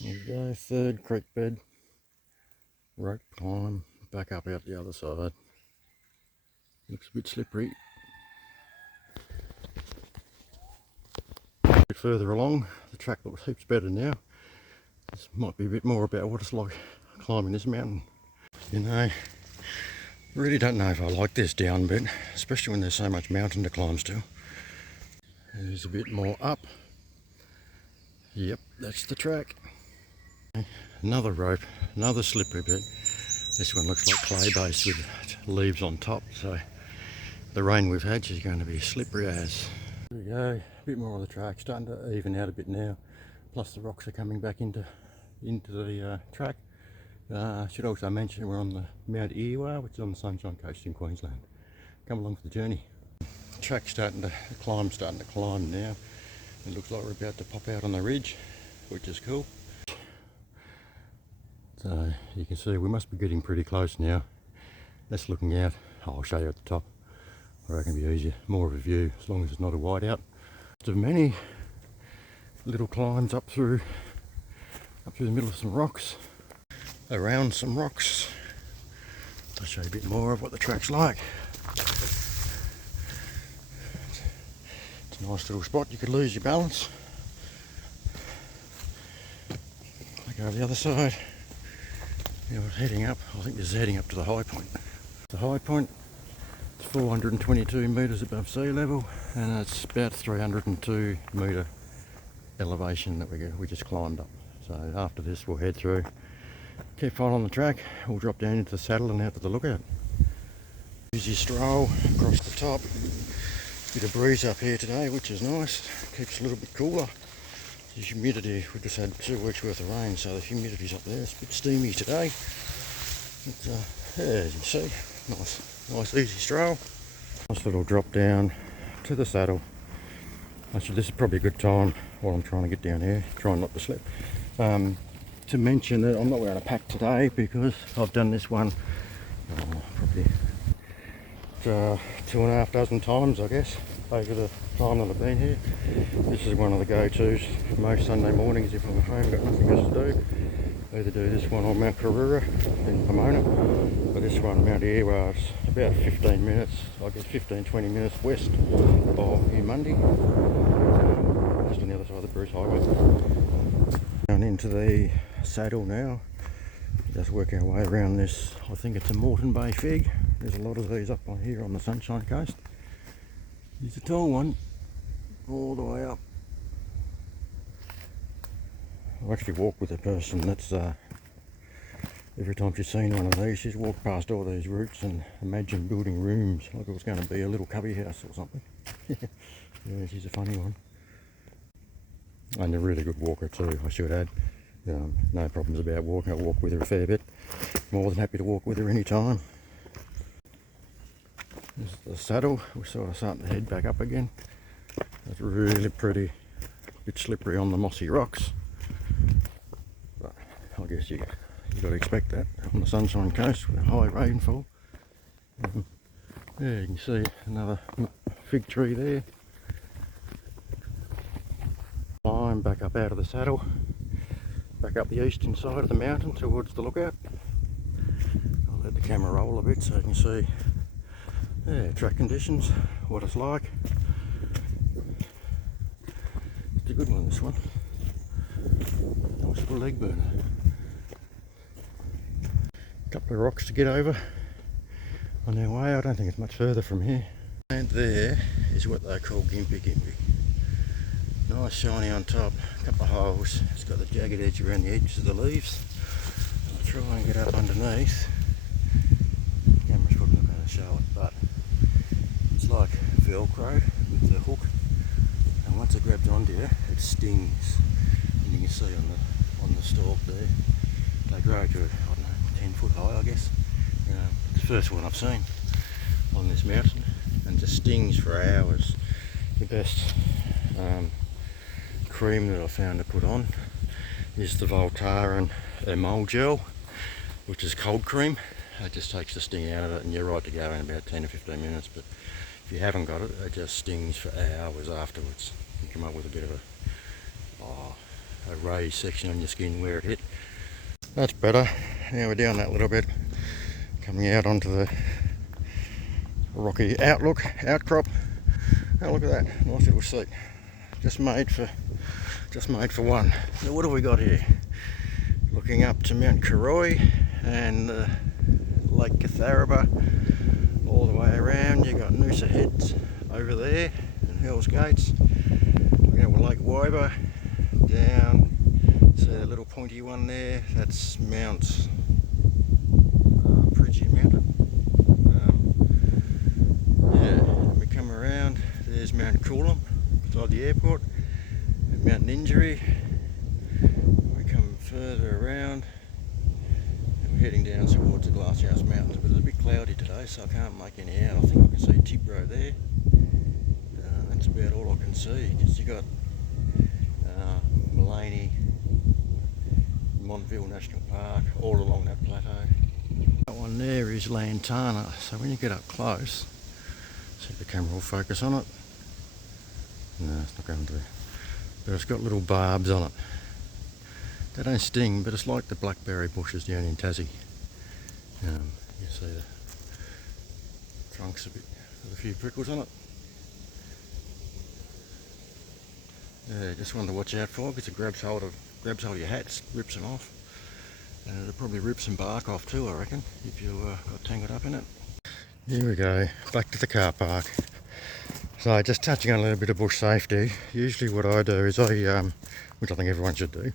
Here we go, third creek bed, rope climb, back up out the other side. Looks a bit slippery. A bit further along, the track looks heaps better now. This might be a bit more about what it's like climbing this mountain. You know, really don't know if I like this down bit, especially when there's so much mountain to climb still. There's a bit more up. Yep, that's the track. Another rope, another slippery bit. This one looks like clay base with leaves on top, so the rain we've had is going to be slippery as. There we go, a bit more of the track, starting to even out a bit now. Plus the rocks are coming back into the track. I should also mention we're on the Mount Eerwah, which is on the Sunshine Coast in Queensland. Come along for the journey. The track's starting to climb now. It looks like we're about to pop out on the ridge, which is cool. So you can see we must be getting pretty close now. That's looking out. I'll show you at the top. I reckon it'll be easier, more of a view, as long as it's not a whiteout. There's many little climbs up through the middle of some rocks, around some rocks. I'll show you a bit more of what the track's like. It's a nice little spot. You could lose your balance. I go over the other side. Now we're heading up. I think this is heading up to the high point. The high point is 422 metres above sea level, and it's about 302 metre elevation that we just climbed up. So after this we'll head through, keep following the track, we'll drop down into the saddle and out to the lookout. Easy stroll across the top. Bit of breeze up here today, which is nice. Keeps a little bit cooler. The humidity, we just had 2 weeks worth of rain, so the humidity's up there. It's a bit steamy today. But, yeah, as you can see, nice easy stroll. Nice little drop down to the saddle. Actually, this is probably a good time while I'm trying to get down here, trying not to slip. To mention that I'm not wearing a pack today because I've done this one probably 2.5 dozen times, I guess, over the time that I've been here. This is one of the go-tos most Sunday mornings if I'm at home, got nothing else to do. Either do this one or Mount Karura in Pomona. But this one, Mount Eerwah, is about 15 minutes, I guess 15-20 minutes west of Umundi, just on the other side of the Bruce Highway. Down into the saddle now, just work our way around this. I think it's a Moreton Bay fig. There's a lot of these up on here on the Sunshine Coast. There's a tall one all the way up. I actually walked with a person that's every time she's seen one of these, she's walked past all these roots and imagined building rooms like it was going to be a little cubby house or something. Yeah, she's a funny one. And a really good walker too, I should add. No problems about walking. I walk with her a fair bit. More than happy to walk with her any time. This is the saddle. We're sort of starting to head back up again. It's really pretty. A bit slippery on the mossy rocks. But I guess you got to expect that on the Sunshine Coast with a high rainfall. Yeah, you can see another fig tree there. Climb back up out of the saddle, back up the eastern side of the mountain towards the lookout. I'll let the camera roll a bit so you can see track conditions, what it's like. It's a good one, this one. Nice little leg burner. A couple of rocks to get over on our way. I don't think it's much further from here. And there is what they call gimpy. Nice shiny on top, a couple of holes. It's got the jagged edge around the edges of the leaves. I'll try and get up underneath. The camera's probably not going to show it, but it's like Velcro with the hook. And once it grabs onto you, it stings. And you can see on the stalk there, they grow to, I don't know, 10 foot high, I guess. It's the first one I've seen on this mountain, and just stings for hours. The best cream that I found to put on is the Voltaren Emol gel, which is cold cream. It just takes the sting out of it and you're right to go in about 10 or 15 minutes, but if you haven't got it, it just stings for hours afterwards. You come up with a bit of a raised section on your skin where it hit. That's better. Now we're down that little bit, coming out onto the rocky outcrop. Oh, look at that, nice little seat. Just made for one. So what have we got here? Looking up to Mount Kiroi and Lake Catharaba all the way around. You got Noosa Heads over there and Hell's Gates. Looking at Lake Eerwah down. See that little pointy one there? That's Mount Prigi Mountain. Yeah, and we come around. There's Mount Coolum beside the airport, and Mount Ninjari. We come further around and we're heading down towards the Glasshouse Mountains, but it's a bit cloudy today so I can't make any out. I think I can see Tibro there. That's about all I can see, because you got Mullaney, Montville National Park all along that plateau. That one there is Lantana, so when you get up close, see if the camera will focus on it. No, it's not going to. But it's got little barbs on it. They don't sting, but it's like the blackberry bushes down in Tassie. You see the trunk's a bit with a few prickles on it. Yeah, just one to watch out for, because it grabs hold of your hat, rips them off. And it'll probably rip some bark off too, I reckon, if you got tangled up in it. Here we go, back to the car park. So just touching on a little bit of bush safety, usually what I do is which I think everyone should do,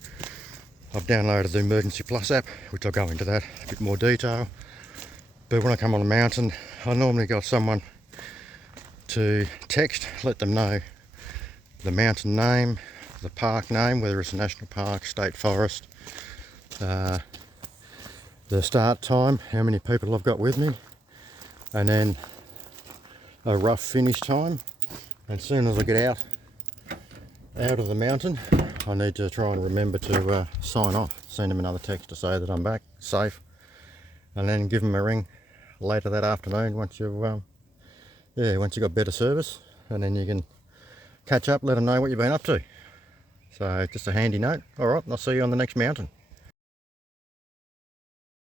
I've downloaded the Emergency Plus app, which I'll go into that a bit more detail. But when I come on a mountain, I normally got someone to text, let them know the mountain name, the park name, whether it's a national park, state forest, the start time, how many people I've got with me, and then a rough finish time. And as soon as I get out of the mountain, I need to try and remember to sign off, send them another text to say that I'm back, safe, and then give them a ring later that afternoon once you've got better service, and then you can catch up, let them know what you've been up to. So just a handy note. All right, I'll see you on the next mountain.